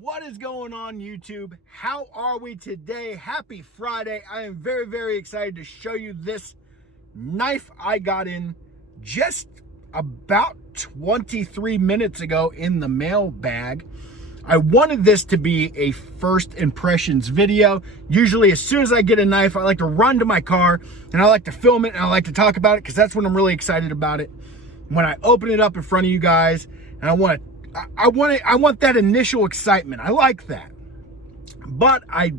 What is going on, YouTube? How are we today? Happy Friday. I am very, very excited to show you this knife I got in just about 23 minutes ago in the mailbag. I wanted this to be a first impressions video. Usually as soon as I get a knife, I like to run to my car and I like to film it and I like to talk about it because that's when I'm really excited about it. When I open it up in front of you guys and I want that initial excitement. I like that. But I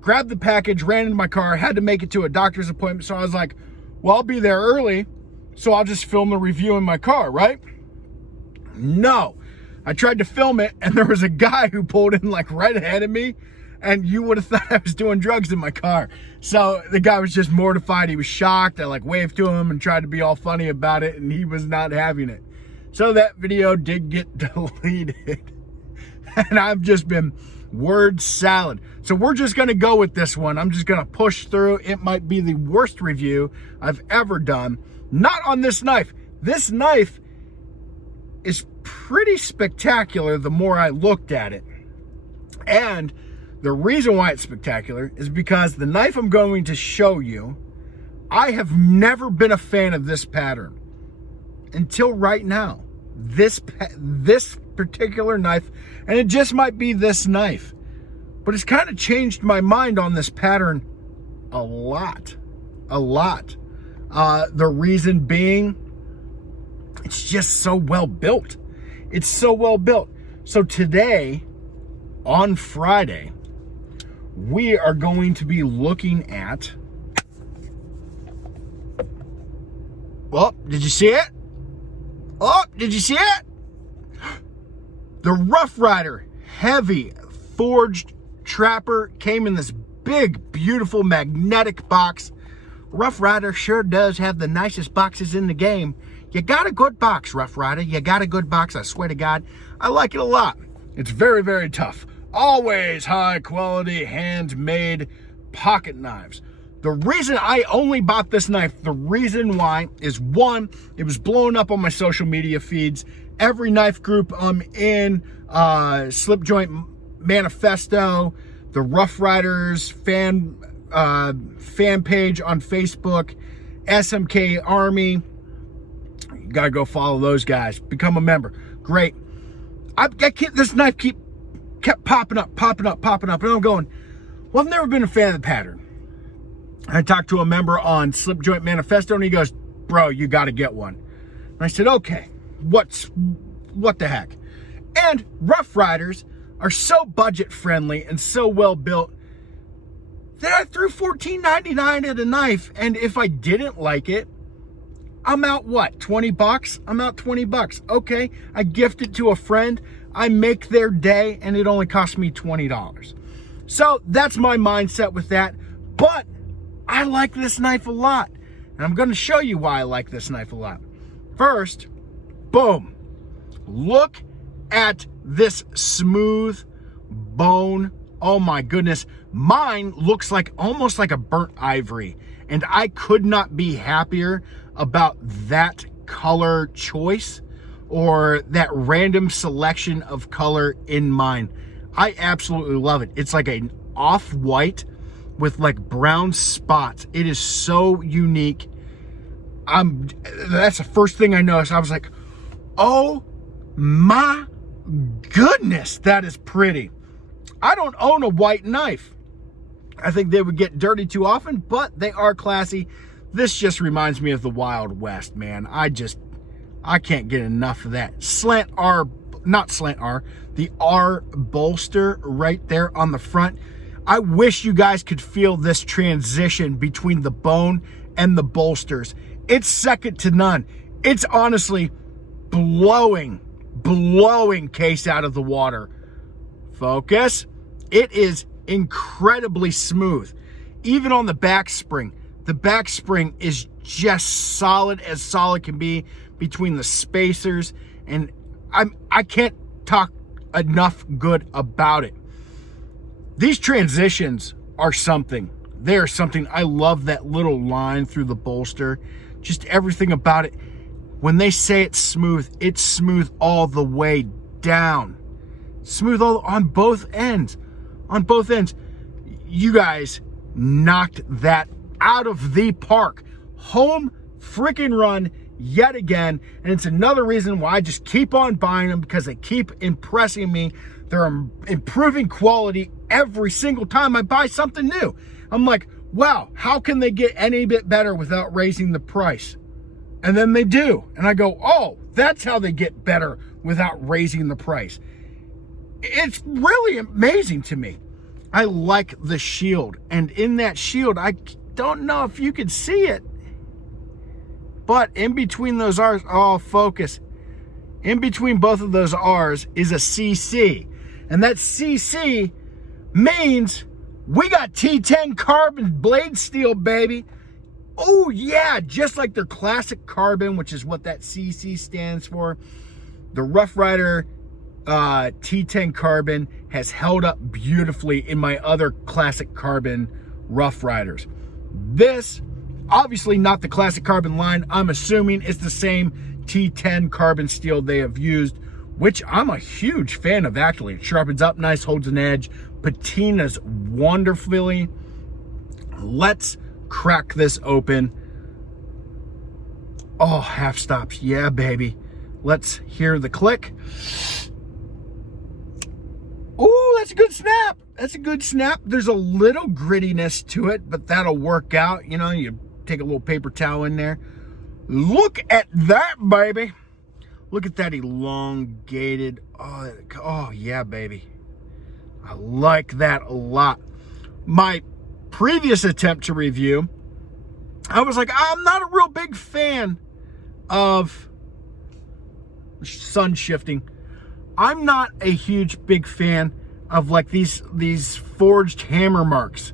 grabbed the package, ran into my car, had to make it to a doctor's appointment. So I was like, well, I'll be there early, so I'll just film the review in my car, right? No. I tried to film it, and there was a guy who pulled in like right ahead of me, and you would have thought I was doing drugs in my car. So the guy was just mortified. He was shocked. I like waved to him and tried to be all funny about it, and he was not having it. So that video did get deleted, and I've just been word salad. So we're just gonna go with this one. I'm just gonna push through. It might be the worst review I've ever done. Not on this knife. This knife is pretty spectacular the more I looked at it. And the reason why it's spectacular is because the knife I'm going to show you, I have never been a fan of this pattern until right now. This particular knife, and it just might be this knife, but it's kind of changed my mind on this pattern a lot. The reason being, it's just so well built. It's so well built. So today, on Friday, we are going to be looking at, well, did you see it? Oh, did you see it? The Rough Ryder heavy forged trapper came in this big, beautiful magnetic box. Rough Ryder sure does have the nicest boxes in the game. You got a good box, Rough Ryder. You got a good box, I swear to God. I like it a lot. It's very, very tough. Always high quality, handmade pocket knives. The reason I only bought this knife, the reason why is, one, it was blowing up on my social media feeds. Every knife group I'm in, Slip Joint Manifesto, the Rough Riders fan page on Facebook, SMK Army. You gotta go follow those guys. Become a member. Great. This knife kept popping up, and I'm going, well, I've never been a fan of the pattern. I talked to a member on Slip Joint Manifesto, and he goes, bro, you got to get one. And I said, okay, what the heck? And Rough Riders are so budget friendly and so well built that I threw $14.99 at a knife. And if I didn't like it, I'm out what, 20 bucks? I'm out 20 bucks. Okay, I gift it to a friend. I make their day, and it only cost me $20. So that's my mindset with that. But I like this knife a lot, and I'm going to show you why I like this knife a lot. First, boom, look at this smooth bone. Oh my goodness, mine looks like almost like a burnt ivory, and I could not be happier about that color choice or that random selection of color in mine. I absolutely love it. It's like an off-white with like brown spots. It is so unique. That's the first thing I noticed. I was like, oh my goodness, that is pretty. I don't own a white knife. I think they would get dirty too often, but they are classy. This just reminds me of the Wild West, man. I can't get enough of that. The R bolster right there on the front. I wish you guys could feel this transition between the bone and the bolsters. It's second to none. It's honestly blowing case out of the water. Focus. It is incredibly smooth. Even on the back spring. The back spring is just solid as solid can be between the spacers, and I can't talk enough good about it. These transitions are something. They are something. I love that little line through the bolster. Just everything about it. When they say it's smooth all the way down. Smooth all on both ends. On both ends. You guys knocked that out of the park. Home freaking run yet again. And it's another reason why I just keep on buying them, because they keep impressing me. They're improving quality every single time I buy something new. I'm like, wow, how can they get any bit better without raising the price? And then they do. And I go, oh, that's how they get better without raising the price. It's really amazing to me. I like the shield. And in that shield, I don't know if you could see it, but in between those R's, oh, focus. In between both of those R's is a CC. And that CC means we got T10 carbon blade steel, baby. Oh, yeah, just like their classic carbon, which is what that CC stands for. The Rough Rider T10 carbon has held up beautifully in my other classic carbon Rough Riders. This, obviously not the classic carbon line. I'm assuming it's the same T10 carbon steel they have used, which I'm a huge fan of, actually. It sharpens up nice, holds an edge, patinas wonderfully. Let's crack this open. Oh, half stops. Yeah, baby. Let's hear the click. Ooh, that's a good snap. That's a good snap. There's a little grittiness to it, but that'll work out. You know, you take a little paper towel in there. Look at that, baby. Look at that elongated. Oh yeah, baby. I like that a lot. My previous attempt to review, I was like, I'm not a real big fan of sun shifting. I'm not a huge big fan of like these forged hammer marks.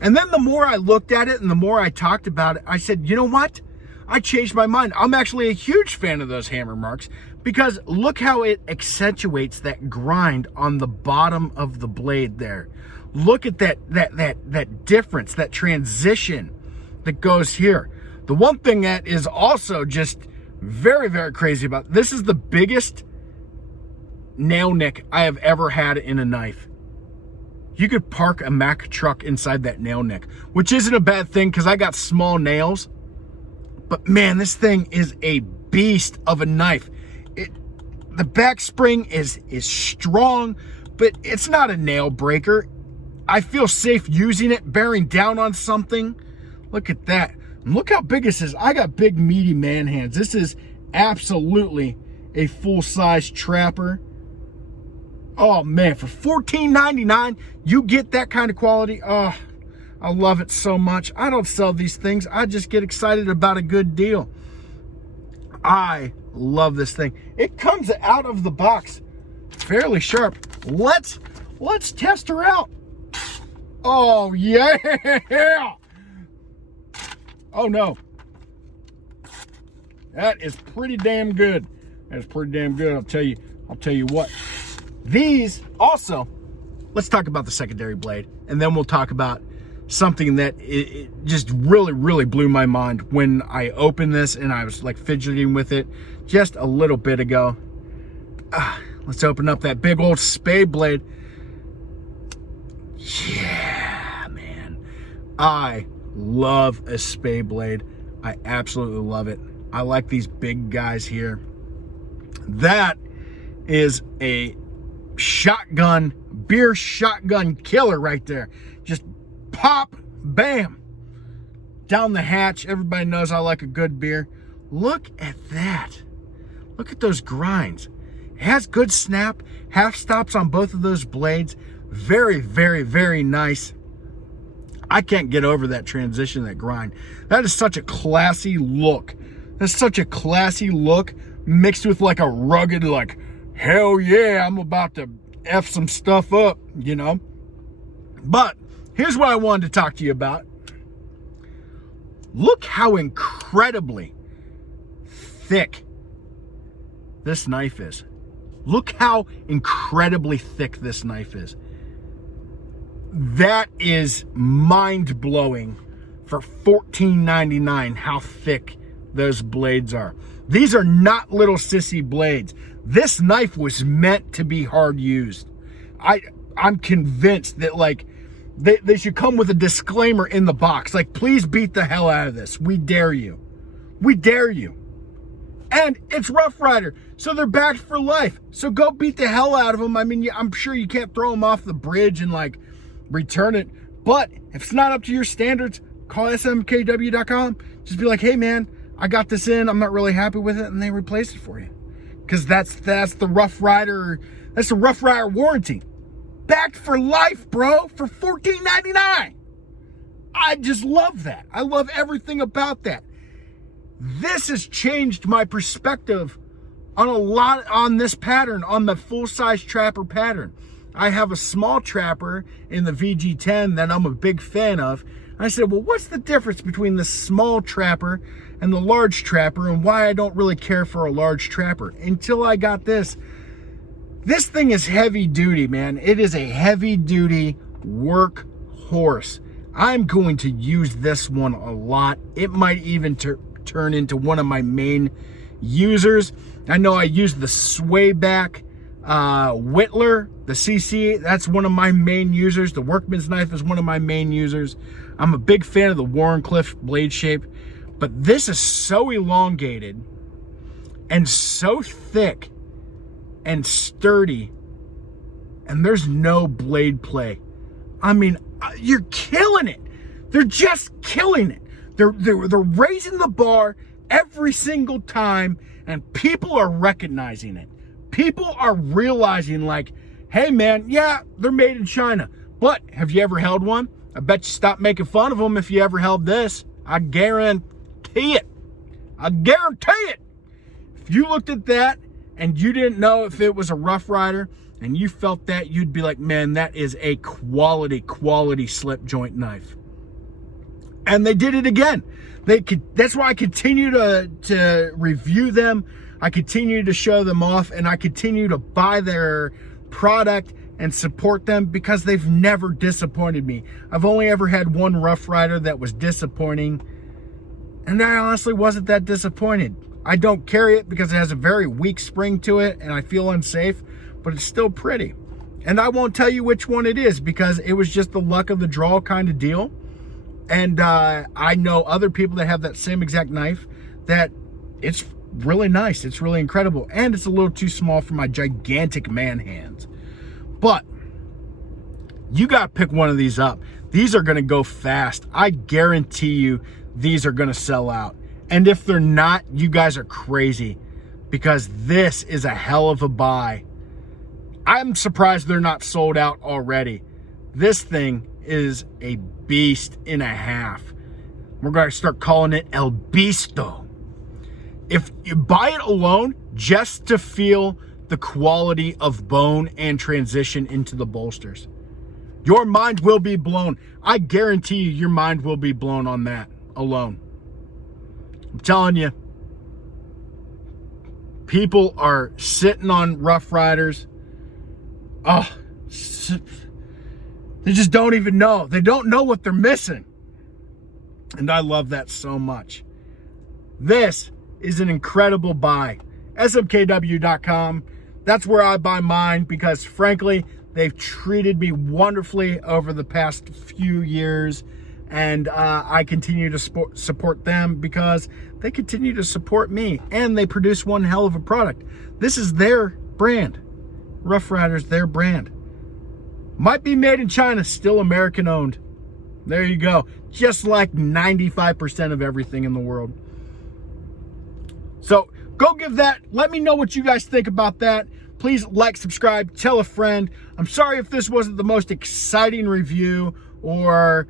And then the more I looked at it and the more I talked about it, I said, you know what? I changed my mind. I'm actually a huge fan of those hammer marks, because look how it accentuates that grind on the bottom of the blade there. Look at that difference, that transition that goes here. The one thing that is also just very, very crazy about this is the biggest nail nick I have ever had in a knife. You could park a Mack truck inside that nail nick, which isn't a bad thing because I got small nails. But man, this thing is a beast of a knife. The back spring is strong, but it's not a nail breaker. I feel safe using it, bearing down on something. Look at that. And look how big this is. I got big, meaty man hands. This is absolutely a full-size trapper. Oh man, for $14.99, you get that kind of quality. Oh, I love it so much. I don't sell these things. I just get excited about a good deal. I love this thing. It comes out of the box fairly sharp. Let's test her out. Oh yeah. Oh no. That is pretty damn good. That is pretty damn good. I'll tell you what. These also, let's talk about the secondary blade, and then we'll talk about something that it just really blew my mind when I opened this and I was like fidgeting with it just a little bit ago. Let's open up that big old spade blade. Yeah, man. I love a spade blade. I absolutely love it. I like these big guys here. That is a beer shotgun killer right there. Just pop, bam, down the hatch. Everybody knows I like a good beer. Look at that. Look at those grinds. It has good snap, half stops on both of those blades. Very nice. I can't get over that transition, that grind. That is such a classy look. That's such a classy look mixed with like a rugged, like, hell yeah, I'm about to F some stuff up, you know. But here's what I wanted to talk to you about. Look how incredibly thick this knife is. Look how incredibly thick this knife is. That is mind-blowing for $14.99 how thick those blades are. These are not little sissy blades. This knife was meant to be hard used. I'm convinced that like they should come with a disclaimer in the box. Like, please beat the hell out of this. We dare you. We dare you. And it's Rough Ryder, so they're backed for life. So go beat the hell out of them. I mean, I'm sure you can't throw them off the bridge and like return it. But if it's not up to your standards, call smkw.com. Just be like, hey man, I got this in. I'm not really happy with it, and they replace it for you. Because that's the Rough Ryder. That's the Rough Ryder warranty. Backed for life, bro, for $14.99. I just love that. I love everything about that. This has changed my perspective on this pattern, on the full-size trapper pattern. I have a small trapper in the VG10 that I'm a big fan of. And I said, well, what's the difference between the small trapper and the large trapper, and why I don't really care for a large trapper? Until I got this. This thing is heavy duty, man. It is a heavy duty workhorse. I'm going to use this one a lot. It might even turn into one of my main users. I know I use the swayback Whittler, the CC. That's one of my main users. The Workman's knife is one of my main users. I'm a big fan of the Warncliffe blade shape, but this is so elongated and so thick and sturdy, and there's no blade play. I mean, you're killing it. They're just killing it. They're raising the bar every single time, and people are recognizing it. People are realizing, like, hey man, yeah, they're made in China, but have you ever held one? I bet you stop making fun of them if you ever held this. I guarantee it. I guarantee it. If you looked at that and you didn't know if it was a Rough Ryder and you felt that, you'd be like, man, that is a quality slip joint knife. And they did it again. That's why I continue to review them. I continue to show them off, and I continue to buy their product and support them because they've never disappointed me. I've only ever had one Rough Ryder that was disappointing, and I honestly wasn't that disappointed. I don't carry it because it has a very weak spring to it and I feel unsafe, but it's still pretty. And I won't tell you which one it is because it was just the luck of the draw kind of deal. And I know other people that have that same exact knife that it's really nice. It's really incredible. And it's a little too small for my gigantic man hands. But you got to pick one of these up. These are going to go fast. I guarantee you these are going to sell out. And if they're not, you guys are crazy because this is a hell of a buy. I'm surprised they're not sold out already. This thing is a beast and a half. We're going to start calling it El Bisto. If you buy it alone just to feel the quality of bone and transition into the bolsters, your mind will be blown. I guarantee you your mind will be blown on that alone. I'm telling you, people are sitting on Rough Ryders. Oh, they just don't even know. They don't know what they're missing. And I love that so much. This is an incredible buy. smkw.com. That's where I buy mine because, frankly, they've treated me wonderfully over the past few years. And I continue to support them because they continue to support me. And they produce one hell of a product. This is their brand. Rough Ryder's their brand. Might be made in China, still American owned. There you go. Just like 95% of everything in the world. So go give that. Let me know what you guys think about that. Please like, subscribe, tell a friend. I'm sorry if this wasn't the most exciting review or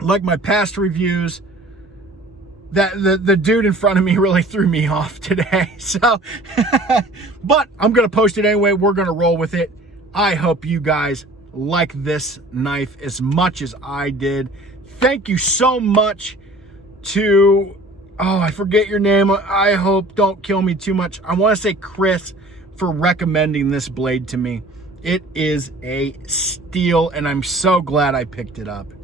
like my past reviews. That the dude in front of me really threw me off today. So, but I'm going to post it anyway. We're going to roll with it. I hope you guys like this knife as much as I did. Thank you so much to, oh, I forget your name. I hope don't kill me too much. I want to say Chris for recommending this blade to me. It is a steal, and I'm so glad I picked it up.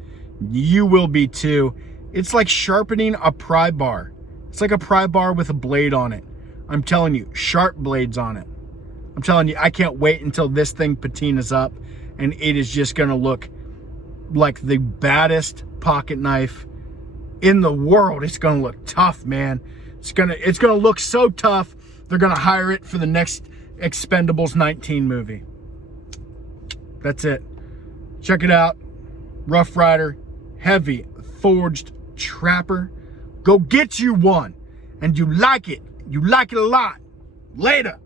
You will be too. It's like sharpening a pry bar. It's like a pry bar with a blade on it. I'm telling you, sharp blades on it. I'm telling you, I can't wait until this thing patinas up, and it is just going to look like the baddest pocket knife in the world. It's going to look tough, man. It's going to look so tough, they're going to hire it for the next Expendables 19 movie. That's it. Check it out. Rough Ryder, heavy forged trapper. Go get you one. And you like it. You like it a lot. Later.